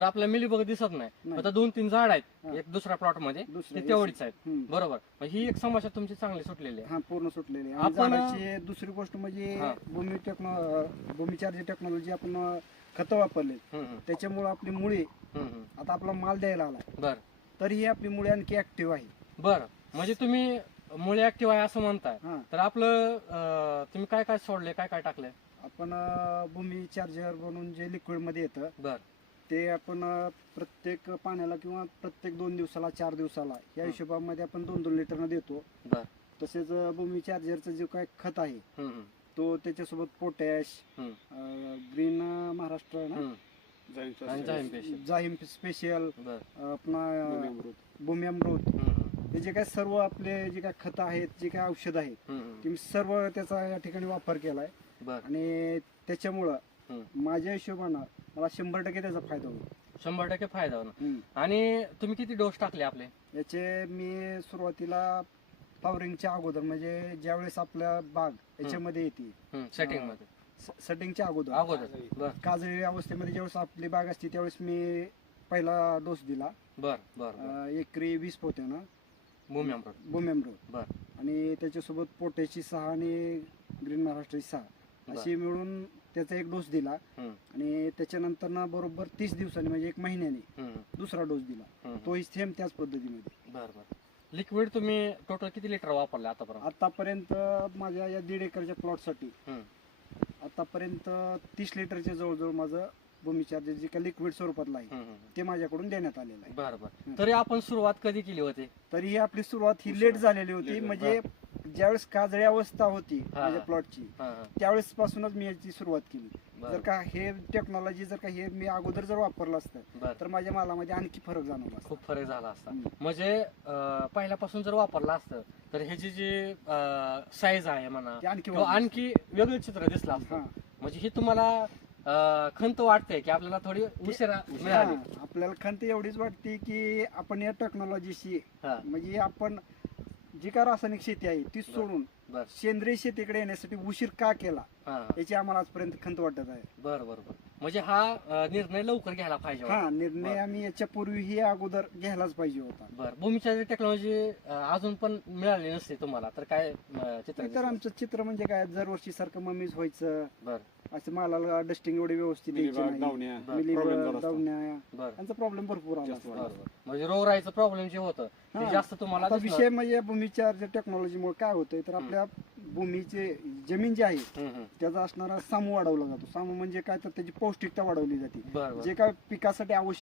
आपल्या मिलीबग दिसत नाही. नाही. आता 2-3 झाड आहेत हा. एक दुसऱ्या प्लॉट मध्ये, दुसऱ्या ते तेवढीच आहेत. हम्म. बरोबर. मग ही एक समस्या तुमची चांगली सुटलेली आहे. हा पूर्ण सुटलेली आहे. आपण- आणि झाडाची दुसरी गोष्ट म्हणजे हा. भूमीच्या जी टेक्नॉलॉजी आपण खतं वापरले हम्म, त्याच्यामुळे आपली मुळे हम्म. आता आपला माल द्यायला आला बर तरीही आपली मुळे आणखी ऍक्टिव्ह आहे. बर म्हणजे तुम्ही मुळे ऍक्टिव्ह आहे असं म्हणताय. हा तर आपलं तुम्ही काय काय सोडले, काय काय टाकले? आपण भूमी चार्जर बनवून जे लिक्विड मध्ये येतं बर ते आपण प्रत्येक पाण्याला किंवा प्रत्येक 2 दिवसाला 4 दिवसाला या हिशोबामध्ये आपण 2-2 लिटरनं देतो. बर तसेच भूमी चार्जरचं जे काय खत आहे हम्म, तो त्याच्यासोबत पोटॅश, हम्म, ग्रीन महाराष्ट्र आहे ना, हम्म. आणि जाईन पेशी. जाहीम स्पेशल, बर आपला भूमी अमृत, हम्म, हे जे काय सर्व आपले जे काय खतं आहेत, जे काय औषध आहेत हम्म. ते मी सर्व त्याचा या ठिकाणी वापर केलाय. बर आणि त्याच्यामुळं हम्म. माझ्या हिशोबानं मला 100% त्याचा फायदा होईल. 100% फायदा होणार. आणि तुम्ही किती डोस टाकले आपले? याचे मी सुरुवातीला फ्लॉवरिंगच्या अगोदर म्हणजे ज्यावेळेस आपल्या बाग याच्यामध्ये येते सेटिंग मध्ये सेटिंगच्या अगोदर बर काजळी अवस्थेमध्ये ज्यावेळेस आपली बाग असते त्यावेळेस मी पहिला डोस दिला. बर बर एकरी 20 पोते ना भूमी अमृत. भूमी अमृत, बर आणि त्याच्यासोबत पोटॅशची 6 आणि ग्रीन महाराष्ट्राची 6 अशी मिळून त्याचा एक डोस दिला. हम्म, आणि त्याच्यानंतर ना बरोबर 30 दिवसांनी म्हणजे 1 महिन्याने हम्म, दुसरा डोस दिला. हम्म. तोही सेम त्याच पद्धतीमध्ये. बर बर लिक्विड तुम्ही टोटल किती लिटर वापरले आतापर्यंत? आतापर्यंत माझ्या या 1.5 एकरच्या प्लॉटसाठी हम्म. आतापर्यंत 30 लिटरचे जवळजवळ माझं भूमी चार्जर जे काही लिक्विड स्वरूपातलं आहे हम्म, हम्म. ते माझ्याकडून देण्यात आलेलं आहे. बर बर तरी आपण सुरुवात कधी केली होती? तरी ही आपली सुरुवात ही लेट झालेली होती. म्हणजे ज्यावेळेस काजळी अवस्था होती हा. माझ्या प्लॉटची हा, हा. त्यावेळेस पासूनच मी याची सुरुवात केली. बरं. जर का हे टेक्नॉलॉजी जर का हे मी अगोदर जर वापरलं असतं बर तर माझ्या मालामध्ये आणखी फरक जाणवला असता. खूप फरक झाला असता. हम्म. म्हणजे पहिल्यापासून जर वापरला असतं तर ह्याची जी साईज आहे म्हणा ते आणखी किंवा वाढलं आणखी वेगळं चित्र दिसलं असतं. असतं. हा. म्हणजे ही तुम्हाला खंत वाटते की आपल्याला थोडी उशिरा मिळाली. हा. आपल्याला खंत एवढीच वाटते की आपण या टेक्नॉलॉजीशी हा. म्हणजे आपण जी काय रासायनिक शेती आहे ती सोडून बर सेंद्रिय शेतीकडे येण्यासाठी उशीर का केला हा याची आम्हाला आजपर्यंत खंत वाटत आहे. बर बर बर म्हणजे हा निर्णय लवकर घ्यायला पाहिजे होता. हा निर्णय बरं. आम्ही याच्या पूर्वीही अगोदर घ्यायलाच पाहिजे होता. बर भूमीच्या टेक्नॉलॉजी अजून पण मिळाली नसते तुम्हाला तर काय चित्र तर दिसलं? आमचं चित्र म्हणजे काय दरवर्षी सारखं मम्मीच व्हायचं, बर असं मालाला डस्टिंग एवढी व्यवस्थित द्यायची नाही. मिलीबग, दावण्या बर यांचा प्रॉब्लेम भरपूर आला. बर बर म्हणजे रोगराईचं प्रॉब्लेम जे होतं ते हा. जास्त तुम्हाला आता दिसणार. विषय म्हणजे भूमीच्या टेक्नॉलॉजीमुळे काय होतंय तर आपल्या भूमीचे जमीन जी आहे त्याचा असणारा सामू वाढवला जातो. सामू म्हणजे काय तर त्याची पौष्टिकता वाढवली जाते. बर बर जे काय पिकासाठी आवश्यक